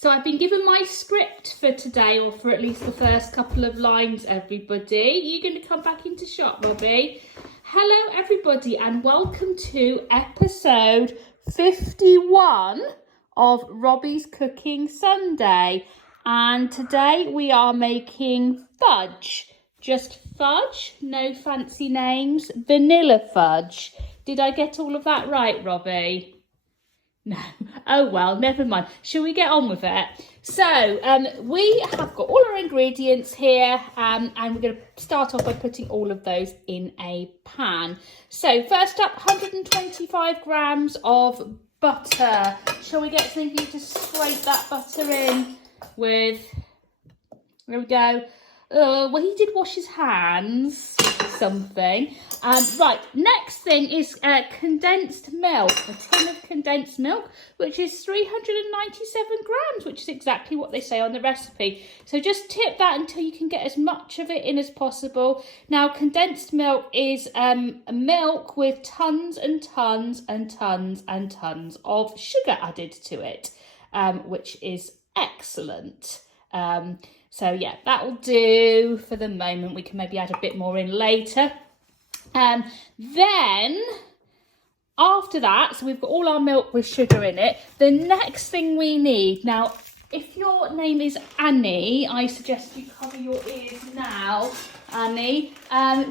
So I've been given my script for today, or for at least the first couple of lines, everybody. You're going to come back into shot, Robbie. Hello, everybody, and welcome to episode 51 of Robbie's Cooking Sunday. And today we are making fudge. Just fudge, no fancy names, vanilla fudge. Did I get all of that right, Robbie? No. Oh, well, never mind. Shall we get on with it? So, we have got all our ingredients here, and we're going to start off by putting all of those in a pan. So, first up, 125 grams of butter. Shall we get something to scrape that butter in with? There we go. Well, he did wash his hands, something. Right, next thing is condensed milk, a tin of condensed milk, which is 397 grams, which is exactly what they say on the recipe. So just tip that until you can get as much of it in as possible. Now, condensed milk is milk with tons and tons and tons and tons of sugar added to it, which is excellent. So yeah, that'll do for the moment. We can maybe add a bit more in later. Then after that, so we've got all our milk with sugar in it. The next thing we need, now if your name is Annie, I suggest you cover your ears now, Annie.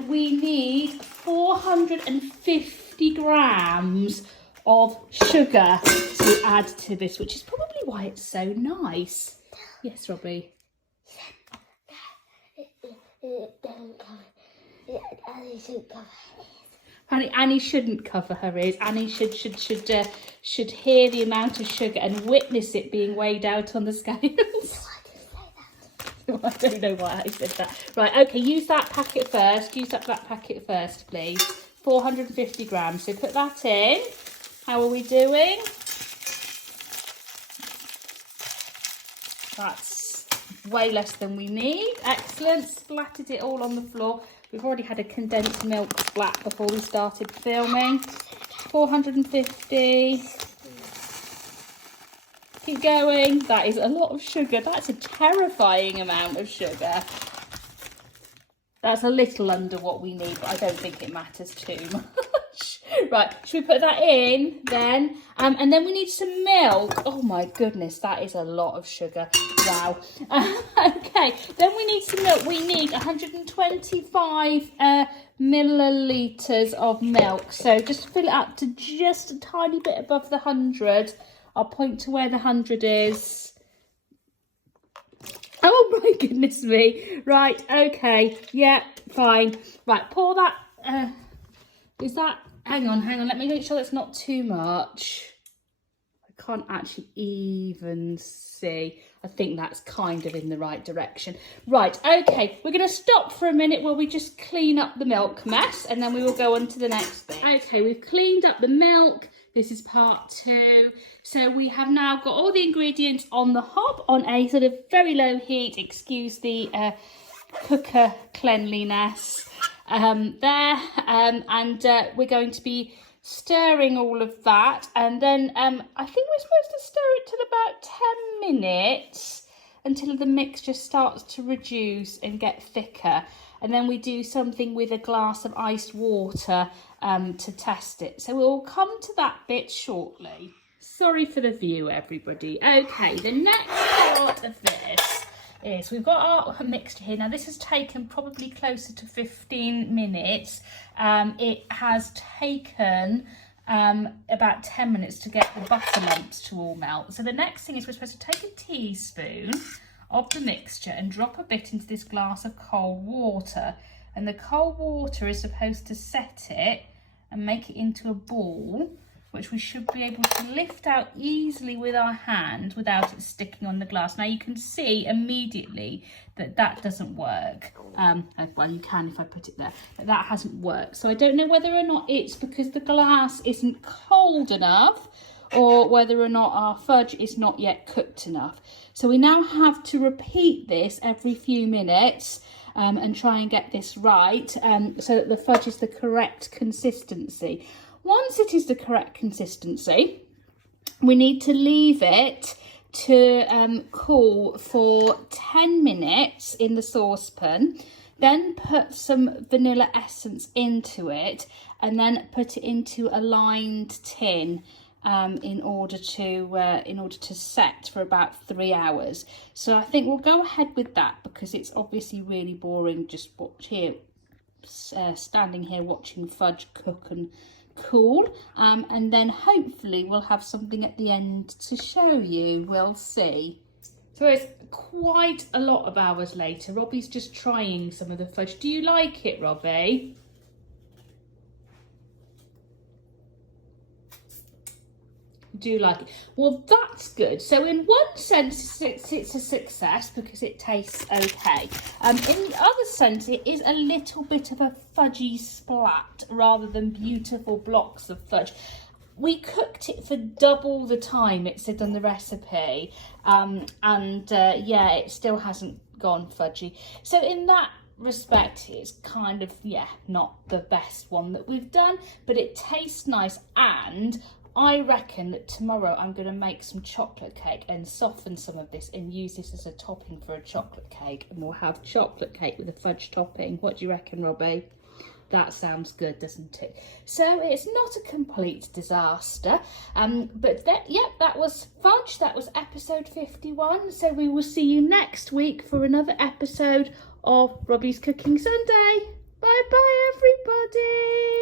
We need 450 grams of sugar to add to this, which is probably why it's so nice. Yes, Robbie. Annie shouldn't cover her ears. Annie should hear the amount of sugar and witness it being weighed out on the scales. I don't know why I said that. Right, okay, use that packet first. Use up that packet first, please. 450 grams. So put that in. How are we doing? That's way less than we need. Excellent. Splattered it all on the floor. We've already had a condensed milk splat before we started filming. 450. Keep going. That is a lot of sugar. That's a terrifying amount of sugar. That's a little under what we need, but I don't think it matters too much. Right, should we put that in then? And then we need some milk. Oh my goodness, that is a lot of sugar. Wow. Okay, then we need some milk. We need 125 millilitres of milk. So just fill it up to just a tiny bit above the 100. I'll point to where the 100 is. Oh my goodness me. Right, okay. Yeah, fine. Right, pour that. Is that... Hang on. Let me make sure that's not too much. I can't actually even see. I think that's kind of in the right direction. Right, okay. We're going to stop for a minute while we just clean up the milk mess, and then we will go on to the next bit. Okay, we've cleaned up the milk. This is part 2. So we have now got all the ingredients on the hob on a sort of very low heat. Excuse the cooker cleanliness. And we're going to be stirring all of that, and then I think we're supposed to stir it till about 10 minutes until the mixture starts to reduce and get thicker, and then we do something with a glass of iced water to test it. So we'll come to that bit shortly. Sorry for the view, everybody. Okay, the next part of this is we've got our mixture here. Now this has taken probably closer to 15 minutes. It has taken about 10 minutes to get the butter lumps to all melt. So the next thing is we're supposed to take a teaspoon of the mixture and drop a bit into this glass of cold water. And the cold water is supposed to set it and make it into a ball, which we should be able to lift out easily with our hand without it sticking on the glass. Now you can see immediately that that doesn't work. Well, you can if I put it there, but that hasn't worked. So I don't know whether or not it's because the glass isn't cold enough, or whether or not our fudge is not yet cooked enough. So we now have to repeat this every few minutes and try and get this right, so that the fudge is the correct consistency. Once it is the correct consistency, we need to leave it to cool for 10 minutes in the saucepan. Then put some vanilla essence into it, and then put it into a lined tin in order to set for about 3 hours. So I think we'll go ahead with that, because it's obviously really boring just standing here watching Fudge cook and cool. And then hopefully we'll have something at the end to show you. We'll see. So it's quite a lot of hours later. Robbie's just trying some of the fudge. Do you like it, Robbie? Do like it. Well, that's good. So in one sense it's a success because it tastes okay. In the other sense, it is a little bit of a fudgy splat rather than beautiful blocks of fudge. We cooked it for double the time it said on the recipe, yeah, it still hasn't gone fudgy. So in that respect, it's kind of, yeah, not the best one that we've done, but it tastes nice. And I reckon that tomorrow I'm going to make some chocolate cake and soften some of this and use this as a topping for a chocolate cake, and we'll have chocolate cake with a fudge topping. What do you reckon, Robbie? That sounds good, doesn't it? So it's not a complete disaster. But that was Fudge. That was episode 51. So we will see you next week for another episode of Robbie's Cooking Sunday. Bye bye, everybody.